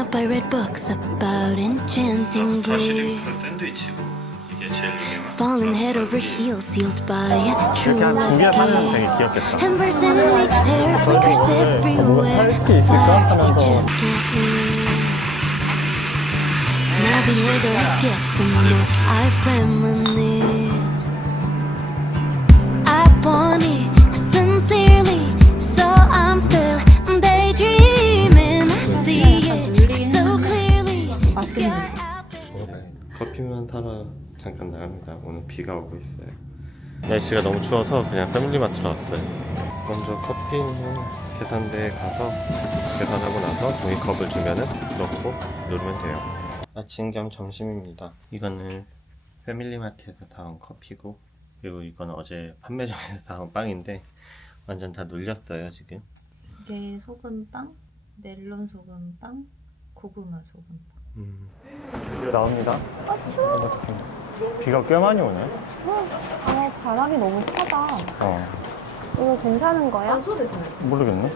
up, I read books about enchanting bliss. 샌드위치고 이게 제일 유명한 Falling head over heels, sealed by a true 이렇게 한두 love's 개 사면 kiss. 되게 귀엽겠다. Embers in the air, flickers everywhere. A fire you just can't lose. Now the older I get, the more I reminisce. 커피만 사러 잠깐 나갑니다. 오늘 비가 오고 있어요. 날씨가 너무 추워서 그냥 패밀리마트로 왔어요. 먼저 커피는 계산대에 가서 계산하고 나서 종이컵을 주면은 넣고 누르면 돼요. 아침 겸 점심입니다. 이거는 패밀리마트에서 사온 커피고 그리고 이건 어제 판매점에서 사온 빵인데 완전 다 눌렸어요 지금. 이게 소금빵, 멜론 소금빵, 고구마 소금빵. 음. 나옵니다. 아 추워. 비가 꽤 많이 오네. 아, 바람이 너무 차다. 어 이거 괜찮은 거야? 모르겠네.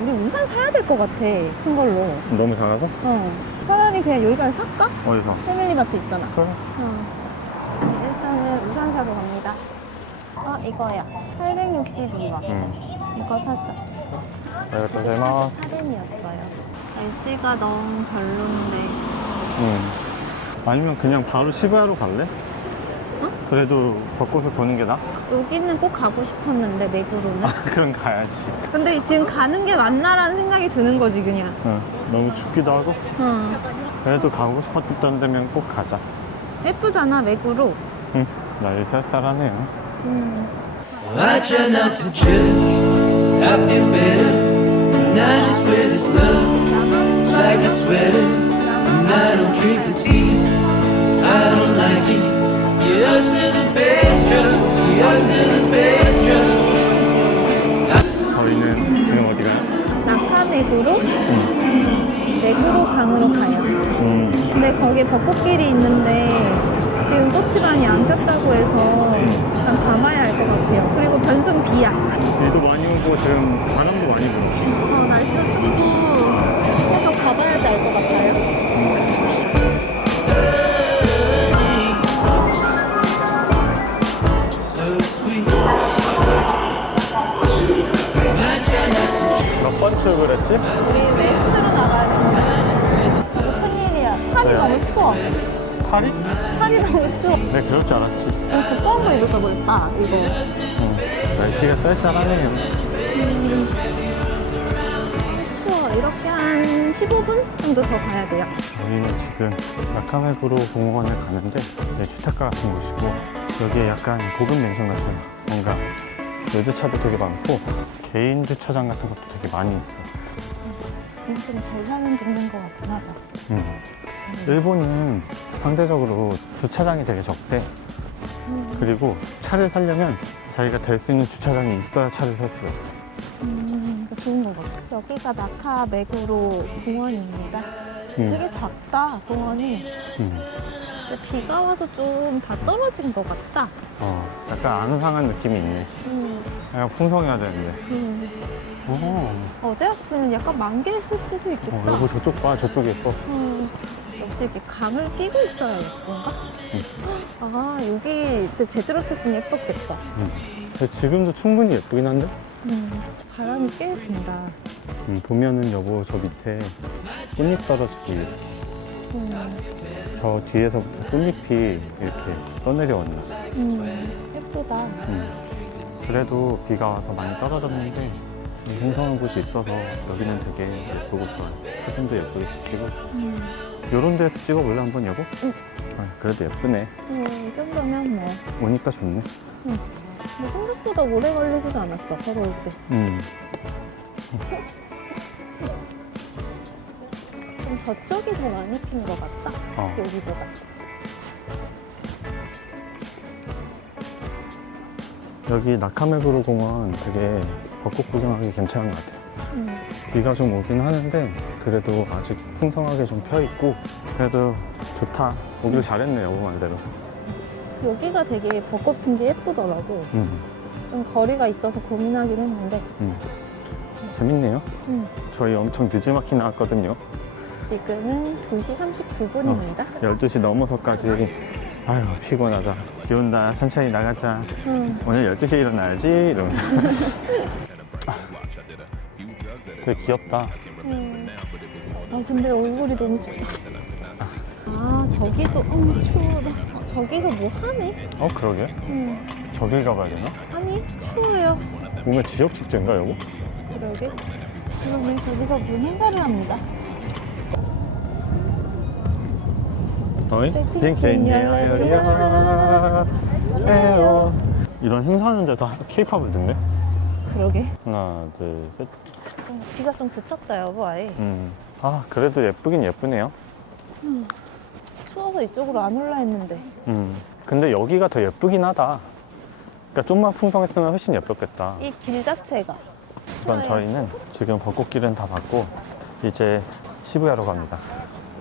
우리 우산 사야 될 것 같아. 큰 걸로. 너무 작아서? 어. 차라리 그냥 여기까지 살까? 어디서? 패밀리마트 있잖아. 그래. 어. 일단은 우산 사러 갑니다. 아, 이거야. 862원. 응. 이거 사자. 네, 감사합니다. 할인이었어요. 날씨가 너무 별론데 응. 아니면 그냥 바로 시부야로 갈래? 그래도 벚꽃을 보는 게 나아? 여기는 꼭 가고 싶었는데, 맥으로는. 그럼 가야지. 근데 지금 가는 게 맞나라는 생각이 드는 거지, 그냥. 응. 너무 춥기도 하고. 응. 그래도 가고 싶었던 데면 꼭 가자. 예쁘잖아, 맥으로. 응. 날이 쌀쌀하네요. 음. I try not to judge. I feel better. I just wear this love like a sweater. And I don't drink the tea. I don't like it. You're up to the bass drum. You're up to the bass drum. 저희는 지금 어디 가요? 낙하맥으로 맥으로 강으로 가요. 음. 근데 거기 벚꽃길이 있는데 지금 꽃이 많이 안 폈다고 해서 일단 담아야 할 것 같아요. 그리고 변순 비야. 비도 많이 오고 지금 바람도 많이 불어. 어, 날씨 춥고 계속 가봐야지 알 것 같아요. So sweet. I try not to 몇번 출근했지? 맥스로 나가야 돼. 큰일이야. 팔이? 너무 추워. 파리? 팔이 너무 추워. 네, 그럴 줄 알았지. 이거 두꺼운 거 입을까 볼까? 이거. 응. 날씨가 쌀쌀하네요. 추워. 이렇게 한 15분 정도 더 가야 돼요. 저희는 지금 라카메구로 공원을 가는데 네, 주택가 같은 곳이고 여기에 약간 고급 맹성 같은 뭔가 외주차도 되게 많고 개인 주차장 같은 것도 되게 많이 있어. 좀잘 사는 동네인 것 같긴 하다. 음. 일본은 상대적으로 주차장이 되게 적대. 그리고 차를 살려면 자기가 댈 수 있는 주차장이 있어야 차를 살 수 있어. 음, 이거 좋은 것 같아. 여기가 나카 맥으로 공원입니다. 음. 되게 작다, 공원이. 음. 근데 비가 와서 좀 다 떨어진 것 같다. 어, 약간 앙상한 느낌이 있네. 음, 약간 풍성해야 되는데. 음. 어, 어제 왔으면 약간 만개했을 수도 있겠다. 어, 여보 저쪽 봐, 저쪽 예뻐. 음, 역시 이렇게 감을 끼고 있어야 예쁜가? 아, 여기 진짜 제대로 폈으면 예뻤겠다. 근데 지금도 충분히 예쁘긴 한데? 음, 바람이 꽤 분다. 음, 보면은 여보 저 밑에 꽃잎 떨어지기 음, 저 뒤에서부터 꽃잎이 이렇게 떠내려왔나 음, 예쁘다. 음. 그래도 비가 와서 많이 떨어졌는데 이 풍성한 곳이 있어서 여기는 되게 예쁘고 좋아요 사진도 예쁘게 찍히고 음, 요런 데서 찍어볼래 한번 여보? 응. 아, 그래도 예쁘네 음, 이 정도면 뭐. 오니까 좋네 근데 생각보다 오래 걸리지도 않았어, 걸어올 때. 음. 좀 저쪽이 더 많이 핀 것 같다, 어. 여기보다. 여기 나카메구로 공원 되게 벚꽃 구경하기 괜찮은 것 같아요 음, 비가 좀 오긴 하는데 그래도 아직 풍성하게 좀 펴 있고 그래도 좋다 오길 잘했네 여보 말대로 여기가 되게 벚꽃 핀 게 예쁘더라고. 음, 좀 거리가 있어서 고민하긴 했는데. 음. 재밌네요 음. 저희 엄청 늦지막히 나왔거든요 지금은 2시 39분입니다. 12시 넘어서까지 아유 피곤하다 비 온다 천천히 나가자 음. 오늘 12시에 일어나야지 이러면서 되게 귀엽다 음. 아 근데 얼굴이 너무 춥다. 아 저기도 어 추워라. 저기서 뭐 하네? 어 그러게 음. 저길 가봐야 되나? 아니 추워요. 뭔가 지역 축제인가 여보? 그러게. 그러면 저기서 문 행사를 합니다. 어이? 열려요. 에요 이런 행사하는 데서 케이팝을 듣네? 그러게. 하나 둘셋 어, 비가 좀 그쳤다 여보 아예. 음. 아 그래도 예쁘긴 예쁘네요 추워서 이쪽으로 안 올라 했는데. 음. 근데 여기가 더 예쁘긴 하다 그러니까 좀만 풍성했으면 훨씬 예뻤겠다 이 길 자체가. 우선 추워요. 저희는 지금 벚꽃길은 다 봤고 이제 시부야로 갑니다.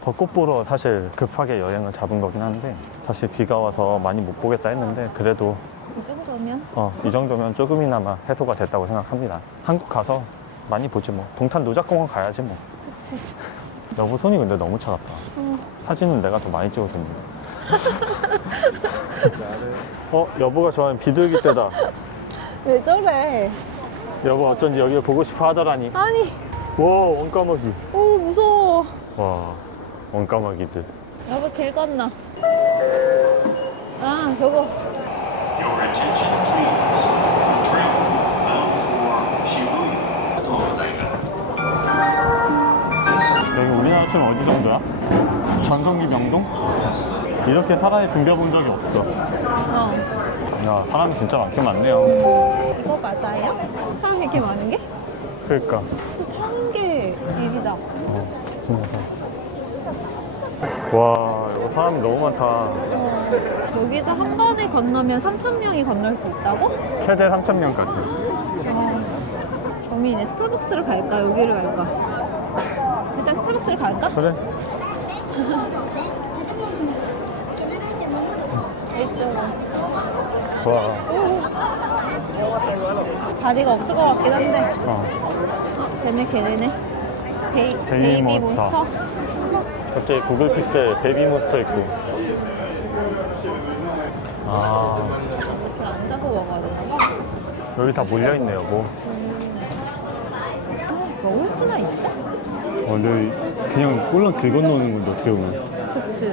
벚꽃 보러 사실 급하게 여행을 잡은 거긴 한데 사실 비가 와서 많이 못 보겠다 했는데 그래도 이 정도면 어, 이 정도면 조금이나마 해소가 됐다고 생각합니다. 한국 가서 많이 보지 뭐. 동탄 노작공원 가야지 뭐. 그치. 여보 손이 근데 너무 차갑다. 어. 사진은 내가 더 많이 찍어줬는데. 어 여보가 좋아하는 비둘기 떼다. 왜 저래? 여보 어쩐지 여기를 보고 싶어 하더라니. 아니, 와 원까마귀. 오 무서워. 와 원까마귀들. 여보 길 건너. 아, 저거. 여기 우리나라처럼 어디 정도야? 전성기 명동? 이렇게 사람이 붐벼본 적이 없어. 어. 야 사람이 진짜 많긴 많네요. 이거 맞아요? 사람 이렇게 많은 게? 그러니까. 저 타는 게 일이다. 어, 진짜. 와 이거 사람이 너무 많다. 어. 여기서 한 번에 건너면 3,000명이 건널 수 있다고? 최대 3천 명까지. 아, 고민해. 스타벅스를 갈까? 여기를 갈까? 일단 스타벅스를 갈까? 그래? 이쪽으로. 좋아. 자리가 없을 것 같긴 한데. 어. 어, 쟤네 걔네네. 베이, 베이비 베이비 몬스터. 몬스터? 갑자기 구글 픽셀 베이비 몬스터 있고. 아 이렇게 앉아서 먹어야 되나 봐. 여기 다 몰려 있네요. 뭐. 어, 먹을 수나 있어? 어, 근데 그냥 꼴랑 길 건너는 건데 어떻게 보면. 그치.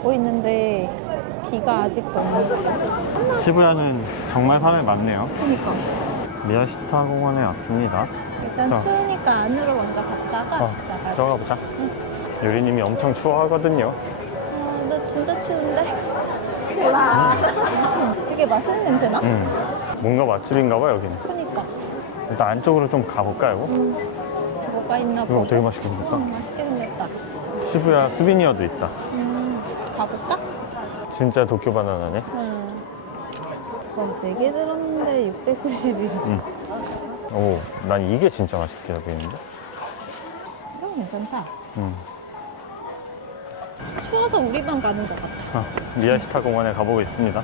가고 있는데 비가 아직 너무 시부야는 정말 사람이 많네요. 크니까 미야시타 공원에 왔습니다. 일단 자. 추우니까 안으로 먼저 갔다가 어. 들어가 보자. 요리님이 엄청 추워하거든요. 어, 나 진짜 추운데. 와. 되게 맛있는 냄새나? 음, 뭔가 맛집인가 봐 여기는. 크니까. 일단 안쪽으로 좀 가볼까요? 음. 뭐가 있나 이거 보다. 되게 맛있게 생겼다. 음, 맛있게 생겼다. 시부야 수비니어도 있다. 음, 가볼까? 진짜 도쿄 바나나네. 음. 와, 4개 들었는데 690이죠. 음. 오, 난 이게 진짜 맛있게 보이는데. 이건 괜찮다. 음. 추워서 우리만 가는 것 같아. 아, 미야시타 공원에 가보고 있습니다.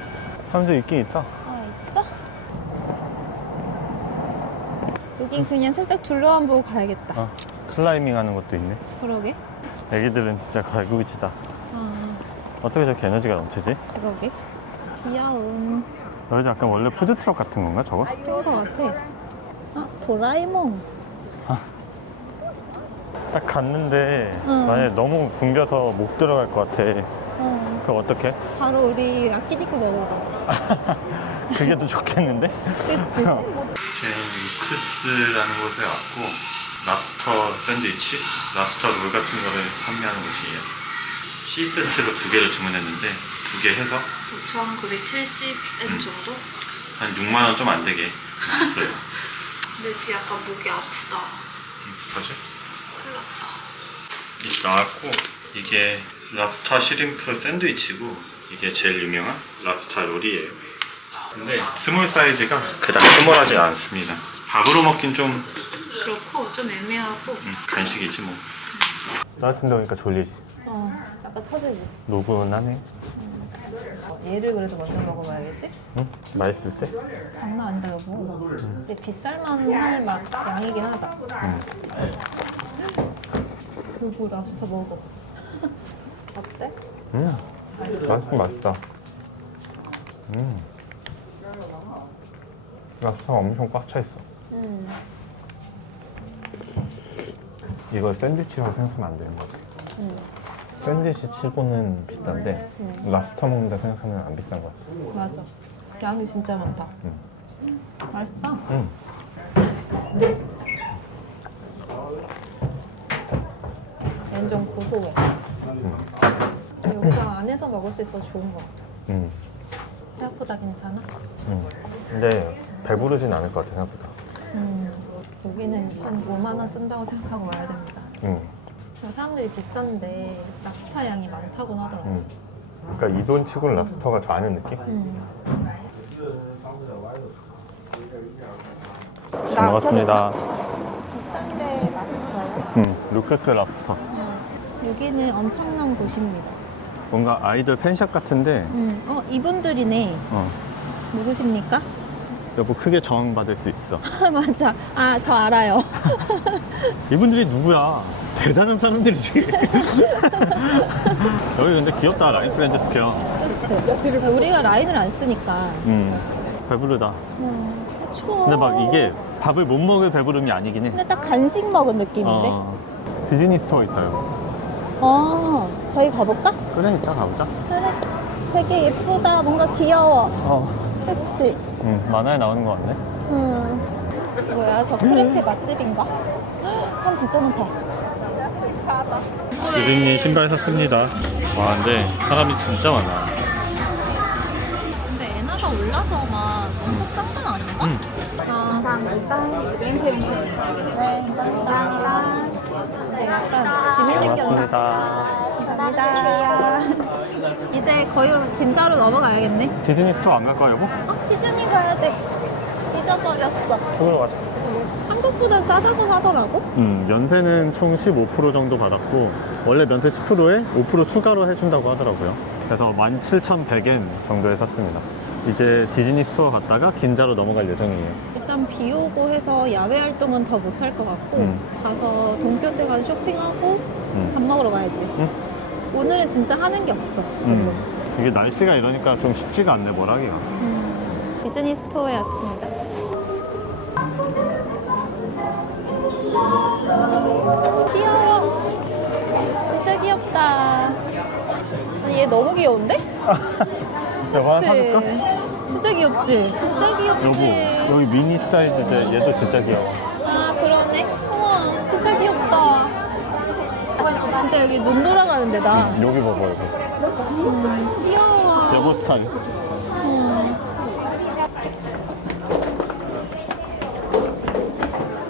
사람들 있긴 있다. 아, 있어? 여긴 그냥 살짝 둘러만 보고 가야겠다. 아, 클라이밍 하는 것도 있네. 그러게. 애기들은 진짜 갈구지다. 아, 어떻게 저렇게 에너지가 넘치지? 그러게. 귀여움. 여기 약간 원래 푸드트럭 같은 건가 저거? 그런 것 같아. 아, 도라에몽. 딱 갔는데 응. 만약에 너무 붐벼서 못 들어갈 것 같아. 어, 그럼 어떡해? 바로 우리 라키니크 먹으러 가자. 그게 더 좋겠는데? 그치? 어. 저희는 루크스라는 곳에 왔고 랍스터 샌드위치, 랍스터 롤 같은 거를 판매하는 곳이에요. C 세트로 두 개를 주문했는데 두 개 해서 5,970엔 정도? 한 6만 원 좀 안 되게 했어요. 근데 지금 약간 목이 아프다. 뭐지? 큰일 났다. 이게 나왔고 이게 랍스터 시림프 샌드위치고 이게 제일 유명한 랍스터 롤이에요. 근데 스몰 사이즈가 그닥 스몰하지 않습니다. 밥으로 먹긴 좀 그렇고 좀 애매하고 음, 간식이지 뭐. 나 같은 데 오니까 졸리지. 어, 약간 처지지. 노곤하네. 얘를 그래도 먼저 먹어봐야겠지? 응? 맛있을 때? 장난 아니다 여보. 근데 비쌀만 할 맛 양이긴 하다. 응. 그리고 랍스터 먹어. 어때? 음, 맛있긴 맛있다. 음. 랍스터가 엄청 꽉 차 있어. 음. 이걸 샌드위치라고 생각하면 안 되는 것 같아. 음. 샌드위치 치고는 비싼데 음. 랍스터 먹는다 생각하면 안 비싼 것 같아. 맞아. 양이 진짜 많다. 음. 맛있다. 음. 완전 고소해. 음. 여기가 안에서 먹을 수 있어서 좋은 것 같아. 음. 생각보다 괜찮아? 음. 근데 배부르진 않을 것 같아 생각보다. 음. 여기는 한 5만 원 쓴다고 생각하고 와야 됩니다. 음. 사람들이 비싼데 랍스터 양이 많다고 하더라고. 음. 그러니까 이 돈 치고는 랍스터가 좋아하는 느낌? 음. 잘 먹었습니다. 비싼데 맛있어요. 음. 루카스 랍스터. 음. 여기는 엄청난 곳입니다. 뭔가 아이돌 팬샵 같은데 음. 어, 이분들이네. 어. 누구십니까? 여보 크게 저항받을 수 있어. 맞아. 아, 저 알아요. 이분들이 누구야? 대단한 사람들이지. 여기 근데 귀엽다 라인 프렌즈 스퀘어. 그치. 우리가 라인을 안 쓰니까. 음. 배부르다. 음, 추워. 근데 막 이게 밥을 못 먹을 배부름이 아니긴 해. 근데 딱 간식 먹은 느낌인데? 어. 디즈니 스토어 있다 여기. 어, 저희 가볼까? 그래 이따 가보자. 그래. 되게 예쁘다. 뭔가 귀여워. 어. 그치? 음, 만화에 나오는 거 같네. 음. 뭐야, 저 크레페 맛집인가? 사람 진짜 많다. 디즈니 신발 샀습니다. 와 근데 사람이 진짜 많아. 근데 에나가 올라서 막 엄청 싼건 아닌가? 음. 감사합니다. 렌즈 음식. 네, 감사합니다. 네, 약간 짐이 생겼나? 감사합니다. 이제 거의 빈자로 넘어가야겠네. 디즈니 스토어 안갈 거야 여보? 아, 시즌이 가야 돼. 잊어버렸어. 저기로 가자. 한국보다 싸다고 하더라고? 음, 면세는 총 15% 정도 받았고 원래 면세 10%에 5% 추가로 해준다고 하더라고요. 그래서 17,100엔 정도에 샀습니다. 이제 디즈니 스토어 갔다가 긴자로 넘어갈 예정이에요. 일단 비 오고 해서 야외 활동은 더 못할 것 같고 음. 가서 동교태 가서 쇼핑하고 밥 음. 먹으러 가야지. 응. 오늘은 진짜 하는 게 없어. 음. 이게 날씨가 이러니까 좀 쉽지가 않네 뭘 하기가. 음, 디즈니 스토어에 왔습니다. 귀여워. 진짜 귀엽다. 아니, 얘 너무 귀여운데? 여보 하나? 사줄까? 진짜 귀엽지? 진짜 귀엽지? 여보 여기 미니 사이즈인데 얘도 진짜 귀여워. 아, 그러네. 우와, 진짜 귀엽다. 진짜 여기 눈 돌아 가는 데다. 음, 여기 봐봐 여기. 음, 귀여워. 여보 스타일. 음.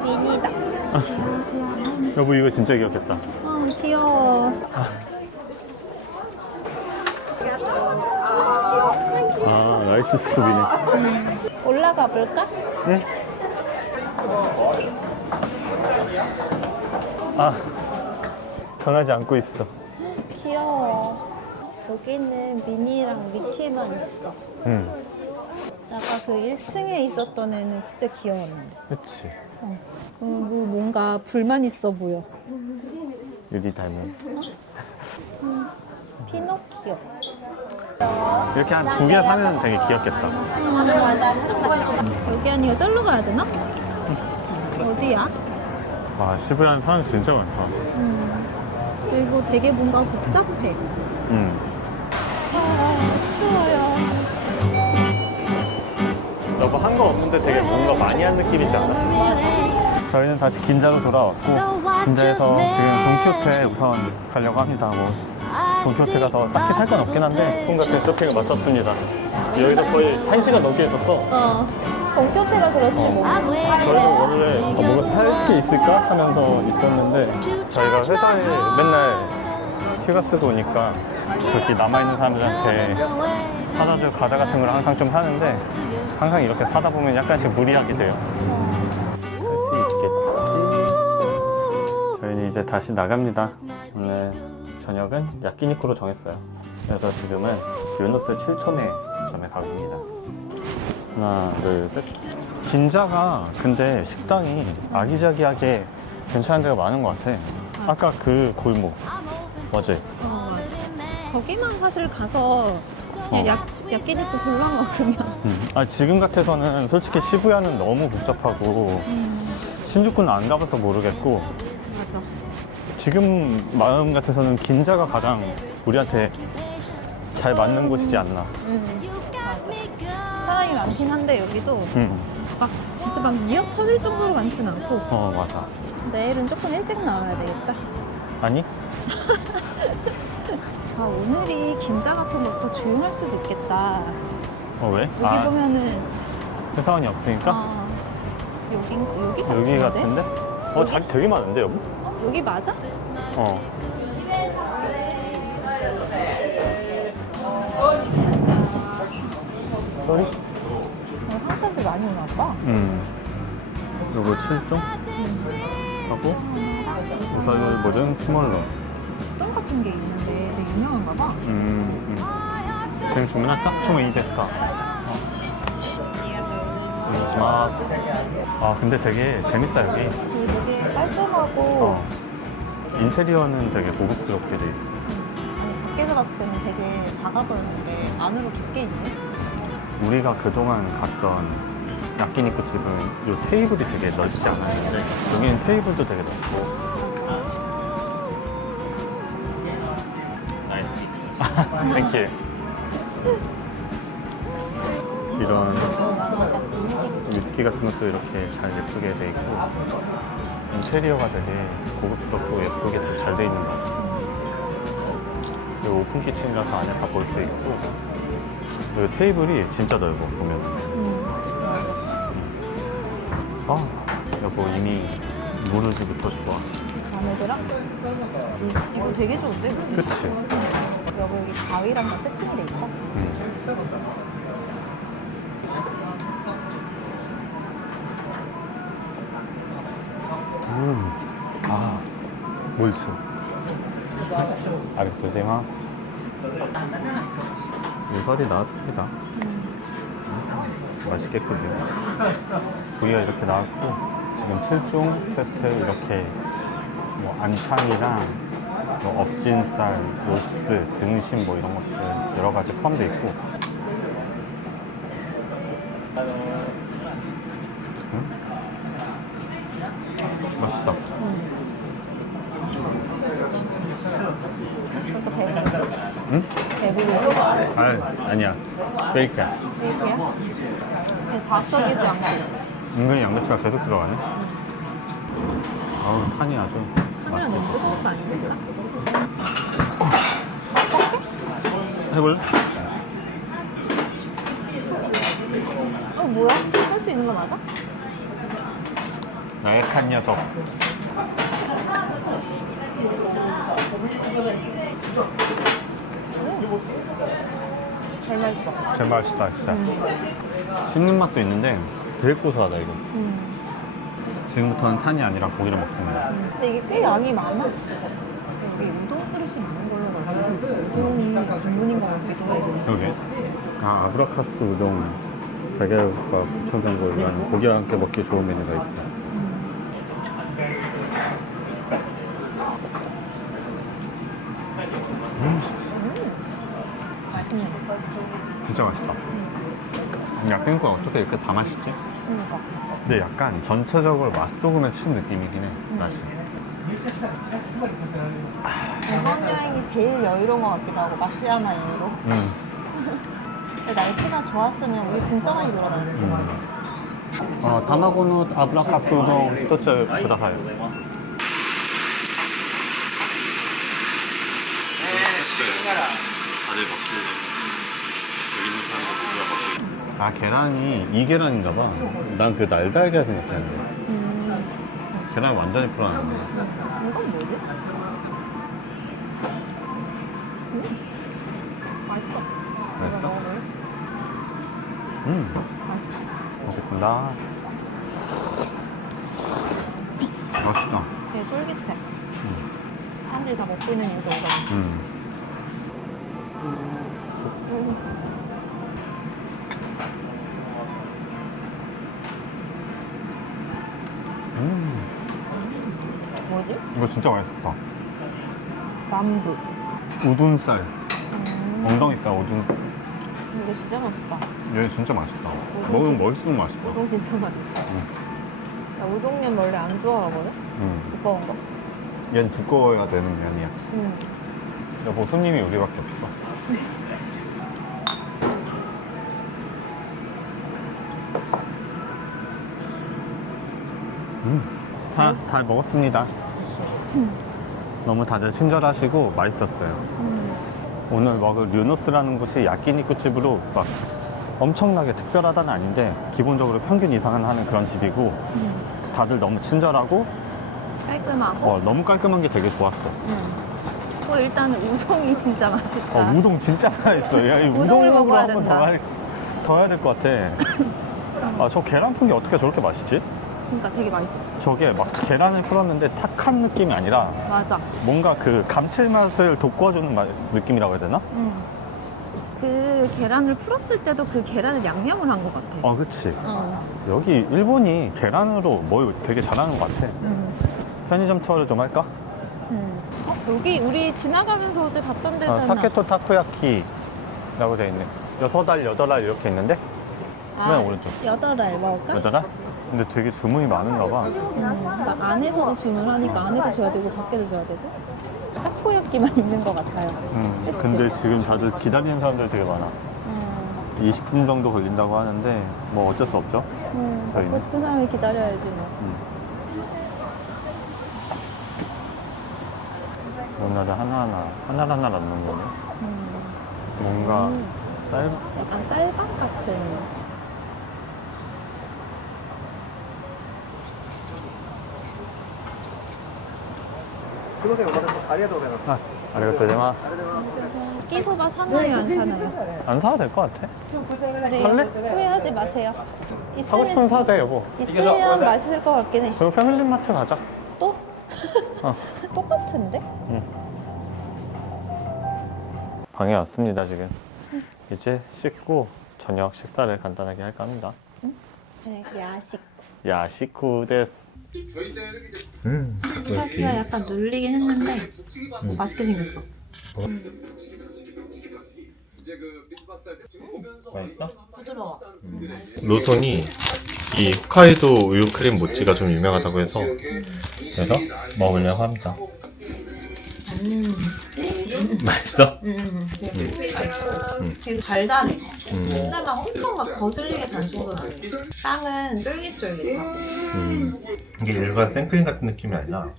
미니다. 여보 이거 진짜 귀엽겠다. 아, 귀여워. 아 나이스 스쿱이네. 올라가 볼까? 응? 아 변하지 않고 있어. 귀여워. 여기는 미니랑 미키만 있어. 응. 아까 그 1층에 있었던 애는 진짜 귀여웠는데. 그렇지. 어. 그, 뭐 뭔가 불만 있어 보여. 유리 닮은. 피노키오. 이렇게 한 두 개 사면 되게 귀엽겠다. 여기 아니가 절로 가야 되나? 어디야? 와 시부야는 사람 진짜 많다. 음. 그리고 되게 뭔가 복잡해. 응. 아, 추워요. 여보 한거 없는데 되게 뭔가 많이 한 느낌이지 않아? 저희는 다시 긴자로 돌아왔고 긴자에서 지금 동키호테 우선 가려고 합니다. 뭐 동키호테 가서 딱히 살 건 없긴 한데 폰 같은 쇼핑을 마쳤습니다. 여기서 거의 1시간 넘게 있었어. 어. 동교태가 그렇지 뭐. 저희도 원래 어, 뭔가 살 게 있을까 하면서 있었는데 저희가 회사에 맨날 휴가 쓰고 오니까 그렇게 남아있는 사람들한테 사다 줄 과자 같은 걸 항상 좀 사는데 항상 이렇게 사다 보면 약간씩 무리하게 돼요. 할 수 있겠지. 저희는 이제 다시 나갑니다. 오늘 저녁은 야끼니쿠로 정했어요. 그래서 지금은 유노스 7촌에 점에 가봅니다. 하나, 둘, 셋. 긴자가 근데 식당이 아기자기하게 괜찮은 데가 많은 것 같아. 아까 그 골목. 맞지? 어. 거기만 사실 가서 그냥 어. 약, 야끼니쿠 골라 먹으면 음. 아, 지금 같아서는 솔직히 시부야는 너무 복잡하고 신주쿠는 안 가봐서 모르겠고 맞아. 지금 마음 같아서는 긴자가 가장 우리한테 잘 맞는 곳이지 않나. 음, 많긴 한데 여기도 음. 막 진짜 막 터질 정도로 많진 않고 어, 맞아. 내일은 조금 일찍 나와야 되겠다. 아니? 아 오늘이 긴자 같은 것도 조용할 수도 있겠다. 어, 왜? 여기 아, 보면은 회사원이 없으니까? 아, 여기 여기 여기 같은데? 같은데? 어, 자리 되게 많은데, 여기? 어, 여기 맞아? 어. 소리? 많이 오나 봐. 음. 요거 7종? 하고 우선 버전 스몰러. 똥 같은 게 있는데 되게 유명한가 봐. 음. 음. 그냥 주문할까? 주문 이제까. 아. 아 근데 되게 재밌다 여기. 되게 깔끔하고 어. 인테리어는 되게 고급스럽게 돼 있어. 음. 밖에서 봤을 때는 되게 작아 보였는데 안으로 깊게 있네. 우리가 그동안 갔던 야끼니쿠 집은 요 테이블이 되게 넓지 않았는데 여기는 테이블도 되게 넓고. 나이스 땡큐 이런 위스키 같은 것도 이렇게 잘 예쁘게 돼 있고 인테리어가 되게 고급스럽고 예쁘게 잘 돼 있는 것 같아요. 그리고 오픈 키친이라서 안에 다 볼 수 있고 그리고 테이블이 진짜 넓어 보면 아 여보 이미 모르지부터 좋아 마음에 들어? 이거 되게 좋은데? 그치? 여기 여기 가위랑 다 세팅이 돼 있어. 음. 아, 뭐 있어? 아리토제마 유발이 나왔습니다. 음, 맛있겠군요. 부위가 이렇게 나왔고 지금 7종 세트 이렇게 뭐 안창이랑 뭐 업진살, 로스, 등심 뭐 이런 것들 여러 가지 포함되어 있고 음? 맛있다. 응? 배부르죠? 아, 아니야. 베이크야. 이렇게요? 그냥 자극적이지 않고. 은근히 양배추가 계속 들어가네. 아우, 판이 아주 카메라 너무 맛있겠다. 뜨거운 거 아닙니까? 해볼래? 어 뭐야? 할 수 있는 거 맞아? 나의 판 녀석. 잘 맛있어. 제일 맛있다, 진짜. 씹는 맛도 있는데 되게 고소하다, 이거. 음. 지금부터는 탄이 아니라 고기를 먹습니다. 근데 이게 꽤 양이 많아. 여기 우동 그릇이 많은 걸로 봐서 우동이 전문인 것 같기도 해. 여기? 아, 아브라카스 우동, 달걀국밥, 부천전골 이런 고기와 함께 먹기 좋은 메뉴가 있다. 맛 있네. 진짜 맛있다. 약땡국가 어떻게 이렇게 다 맛있지? 그러니까. 근데 약간 전체적으로 맛소금에 친 느낌이긴 해, 맛이. 이번 여행이 제일 여유로운 것 같기도 하고 마시아나 이후로. 음. 근데 날씨가 좋았으면 우리 진짜 많이 돌아다녔을 텐데. 어, 타마고노 아브라카스 우동 히토츠 구다사요. 다들 먹길래 여기 있는 사람들 누가 먹길래 아, 계란이 이 계란인가 봐. 난 그 날달걀 생각했는데. 음. 계란이 완전히 풀어놨네. 이건 뭐지? 음? 맛있어. 맛있어? 먹어볼래? 음, 맛있어. 먹겠습니다. 맛있다. 되게 쫄깃해. 사람들이 다 먹고 있는 이유가 음. 음, 뭐지? 이거 진짜 맛있었다. 만부. 우둔살, 음, 엉덩이살 우둔. 이거 진짜 맛있다. 얘 진짜 맛있다. 우둔 먹으면 진- 먹을수록 맛있다. 우동 진짜 맛있다. 나 우동면 원래 안 좋아하거든? 음. 두꺼운 거? 얘는 두꺼워야 되는 면이야. 응. 여보 손님이 우리밖에 없어. 음, 다, 다 먹었습니다. 너무 다들 친절하시고 맛있었어요. 음. 오늘 먹을 류노스라는 곳이 야끼니쿠 집으로 막 엄청나게 특별하다는 아닌데 기본적으로 평균 이상은 하는 그런 집이고 음. 다들 너무 친절하고 깔끔하고. 어, 너무 깔끔한 게 되게 좋았어. 응. 어, 일단은 우동이 진짜 맛있다. 어, 우동 진짜 맛있어. 야, 이 우동을 우동으로 먹어야 한번 된다. 더, 할- 더 해야 될 것 같아. 아, 저 계란풍기 어떻게 저렇게 맛있지? 그러니까 되게 맛있었어. 저게 막 계란을 풀었는데 탁한 느낌이 아니라 맞아. 뭔가 그 감칠맛을 돋궈주는 맛- 느낌이라고 해야 되나? 응. 그 계란을 풀었을 때도 그 계란을 양념을 한 것 같아. 어, 그치. 어. 여기 일본이 계란으로 뭘 되게 잘하는 것 같아. 응. 편의점 투어를 좀 할까? 응. 어, 여기 우리 지나가면서 어제 봤던 데잖아. 아, 사케토 타코야키라고 돼 있네. 여섯 알, 여덟 알 이렇게 있는데? 맨 오른쪽. 아, 여덟 알 먹을까? 여덟 알? 근데 되게 주문이 많은가 봐. 음, 막 안에서도 주문하니까 안에도 줘야 되고 밖에도 줘야 되고. 타코야끼만 있는 것 같아요. 음? 근데 지금 다들 기다리는 사람들 되게 많아. 음, 20분 정도 걸린다고 하는데 뭐 어쩔 수 없죠. 음, 저희는? 먹고 싶은 사람이 기다려야지 뭐. 오늘은 하나하나 하나하나 넣는 거네. 음, 뭔가 음. 쌀 약간 쌀밥 같은. 아, 아리가또 고자이마스. 끼소바 사나요 안 사나요? 안 사도 될 것 같아. 그래요. 살래? 후회하지 마세요. 사고 싶으면 사도 돼, 여보. 있으면 맛있을 것 같긴 해. 그리고 패밀리마트 가자. 또? 어. 똑같은데? 방에 왔습니다, 지금. 이제 씻고 저녁 식사를 간단하게 할까 합니다. 네, 야식. 야시쿠 데스. 음, 파스가 약간 눌리긴 했는데 맛있게 생겼어. 맛있어? 부드러워. 로손이 이 홋카이도 우유 크림 모찌가 좀 유명하다고 해서 그래서 먹으려고 합니다. 맛있어? 음, 되게 달달해. 음, 근데 막 엄청 막 거슬리게 단 정도는 아니야. 빵은 쫄깃쫄깃하고. 음. 이게 일반 생크림 같은 느낌이 아니라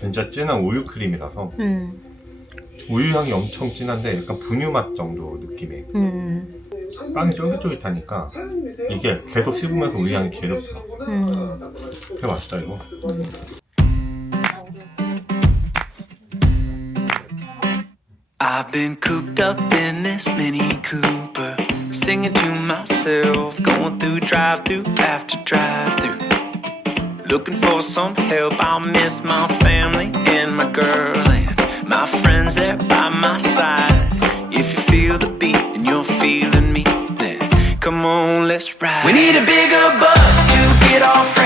진짜 진한 우유 크림이라서 음, 우유 향이 엄청 진한데 약간 분유 맛 정도 느낌의 음, 빵이 쫄깃쫄깃하니까 이게 계속 씹으면서 우유 향이 괴롭혀. 음. 되게 맛있다 이거. I've been cooped up in this Mini Cooper, singing to myself, going through drive through after drive through. Looking for some help, I'll miss my family and my girl and my friends there by my side. If you feel the beat and you're feeling me, then come on, let's ride. We need a bigger bus to get off